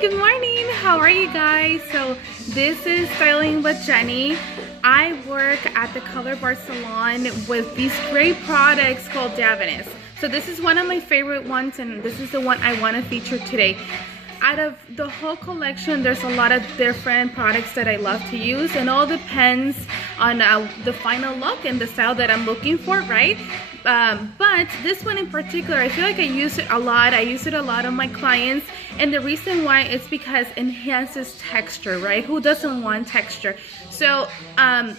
Good morning. How are you guys? So this is Styling with Jenny. I work at the Color Bar Salon with these great products called Davines. So this is one of my favorite ones, and this is the one I want to feature today. Out of the whole collection, there's a lot of different products that I love to use, and all depends on the final look and the style that I'm looking for, right? But this one in particular, I feel like I use it a lot. I use it a lot on my clients, and the reason why is because it enhances texture, right? Who doesn't want texture? So I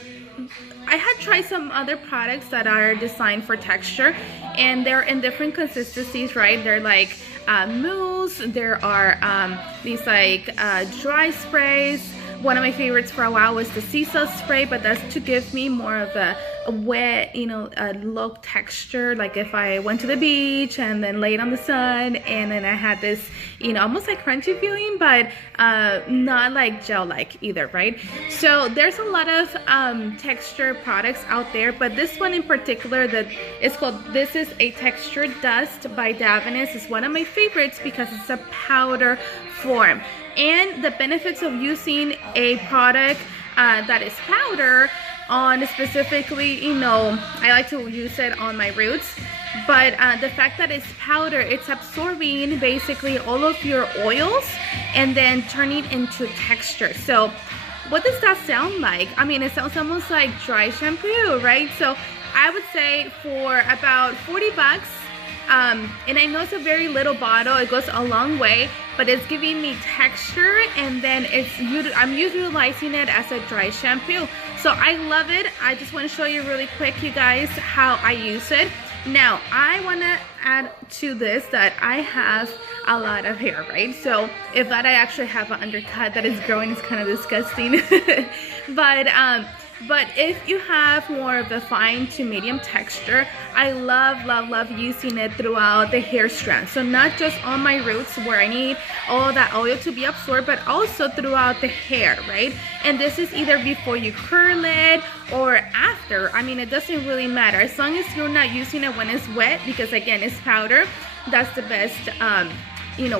had tried some other products that are designed for texture, and they're in different consistencies, right? They're like mousse, there are these like dry sprays. One of my favorites for a while was the sea salt spray, but that's to give me more of a wet, look texture, like if I went to the beach and then laid on the sun, and then I had this, almost like crunchy feeling, but not like gel-like either, right? So there's a lot of texture products out there, but this one in particular that is called This Is a Texture Dust by Davines is one of my favorites because it's a powder form. And the benefits of using a product that is powder on specifically, I like to use it on my roots, but the fact that it's powder, it's absorbing basically all of your oils and then turning into texture. So what does that sound like? I mean, it sounds almost like dry shampoo, right? So I would say for about 40 bucks, and I know it's a very little bottle, it goes a long way, but it's giving me texture, and then I'm utilizing it as a dry shampoo. So I love it. I just want to show you really quick, you guys, how I use it. Now, I want to add to this that I have a lot of hair, right? So if that I actually have an undercut that is growing, it's kind of disgusting. But if you have more of a fine to medium texture, I love using it throughout the hair strand. So not just on my roots where I need all that oil to be absorbed, but also throughout the hair, right? And this is either before you curl it or after. I mean, it doesn't really matter. As long as you're not using it when it's wet, because again, it's powder, that's the best,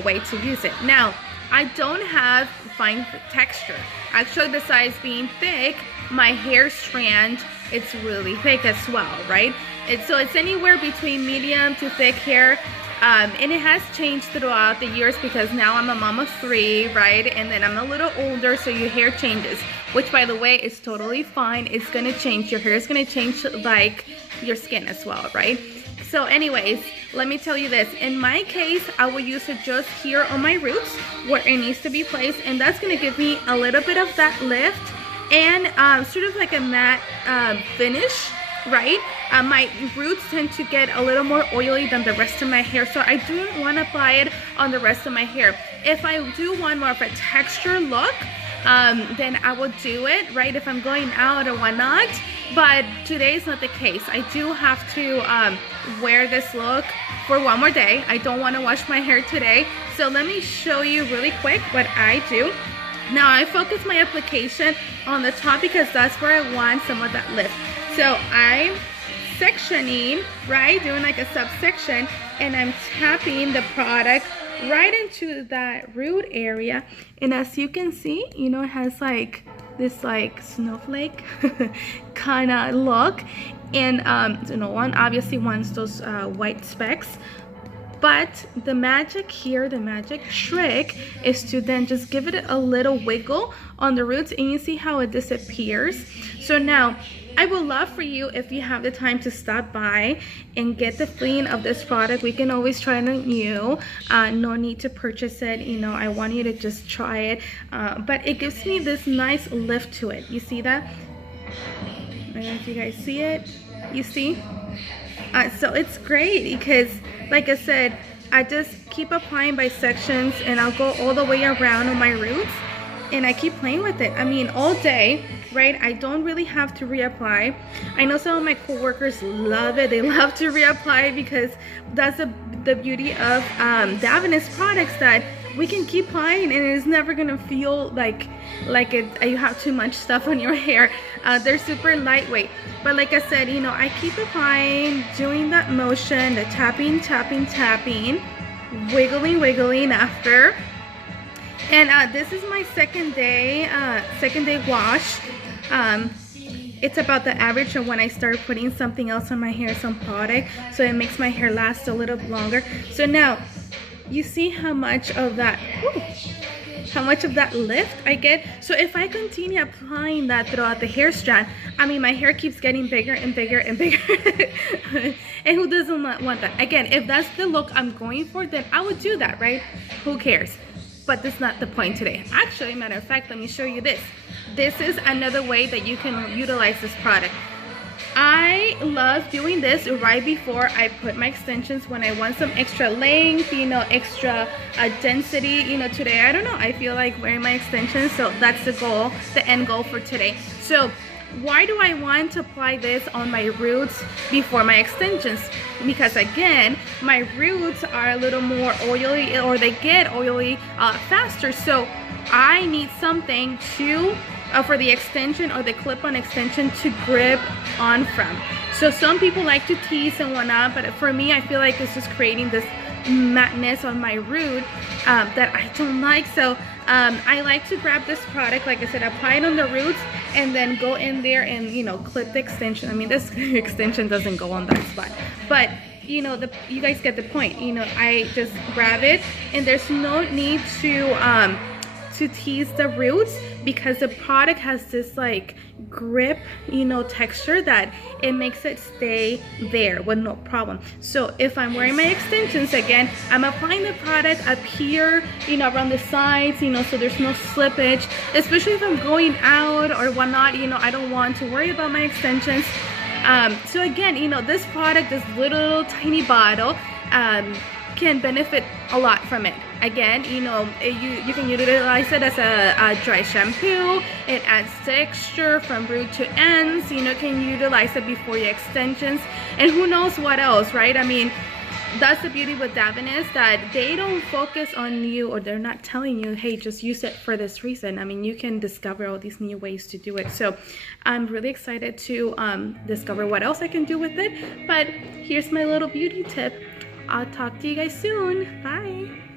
way to use it. Now, I don't have fine texture. Actually, besides being thick, my hair strand, it's really thick as well, right? So it's anywhere between medium to thick hair, and it has changed throughout the years because now I'm a mom of 3, right? And then I'm a little older, so your hair changes, which by the way is totally fine. It's gonna change. Your hair is gonna change like your skin as well, right? So anyways, let me tell you this. In my case, I will use it just here on my roots where it needs to be placed, and that's gonna give me a little bit of that lift and sort of like a matte finish, right? My roots tend to get a little more oily than the rest of my hair, so I do want to apply it on the rest of my hair. If I do want more of a texture look, then I will do it, right, if I'm going out or whatnot, but today is not the case. I do have to wear this look for one more day. I don't want to wash my hair today, so let me show you really quick what I do. Now, I focus my application on the top because that's where I want some of that lift. So I'm sectioning, right, doing like a subsection, and I'm tapping the product right into that root area. And as you can see, it has like this like snowflake kind of look. And one obviously wants those white specks. But the magic here, the magic trick is to then just give it a little wiggle on the roots, and you see how it disappears. So now, I would love for you, if you have the time, to stop by and get the feeling of this product. We can always try it on you. No need to purchase it. I want you to just try it. But it gives me this nice lift to it. You see that? I don't know if you guys see it. You see? So it's great because, like I said, I just keep applying by sections, and I'll go all the way around on my roots, and I keep playing with it. I mean, all day, right? I don't really have to reapply. I know some of my coworkers love it. They love to reapply because that's the beauty of Davines products, that we can keep applying and it's never gonna feel like you have too much stuff on your hair. They're super lightweight, but like I said, I keep applying, doing that motion, the tapping, wiggling after, And this is my second day wash. It's about the average of when I start putting something else on my hair, some product, so it makes my hair last a little longer. So now you see how much of that lift I get. So if I continue applying that throughout the hair strand, I mean, my hair keeps getting bigger and bigger and bigger. And who doesn't want that? Again, if that's the look I'm going for, then I would do that, right? Who cares? But that's not the point today. Actually, matter of fact, let me show you this. This is another way that you can utilize this product. I love doing this right before I put my extensions when I want some extra length, you know, extra density. You know, today, I don't know, I feel like wearing my extensions, so that's the goal, the end goal for today. So why do I want to apply this on my roots before my extensions? Because again, my roots are a little more oily, or they get oily faster. So I need something to for the extension or the clip-on extension to grip on from. So some people like to tease and whatnot, but for me, I feel like it's just creating this matteness on my root that I don't like. So I like to grab this product, like I said, apply it on the roots and then go in there and, you know, clip the extension. I mean, this extension doesn't go on that spot, but you know, you guys get the point. You know, I just grab it, and there's no need to tease the roots, because the product has this like grip, you know, texture that it makes it stay there with no problem. So if I'm wearing my extensions, again, I'm applying the product up here, you know, around the sides, you know, so there's no slippage, especially if I'm going out or whatnot. You know, I don't want to worry about my extensions. So again, you know, this product, this little tiny bottle, can benefit a lot from it. Again, you know, you can utilize it as a dry shampoo. It adds texture from root to ends. You know, can utilize it before your extensions, and who knows what else, right? I mean, that's the beauty with Davines, that they don't focus on you, or they're not telling you, hey, just use it for this reason. I mean, you can discover all these new ways to do it. So I'm really excited to discover what else I can do with it. But here's my little beauty tip. I'll talk to you guys soon. Bye.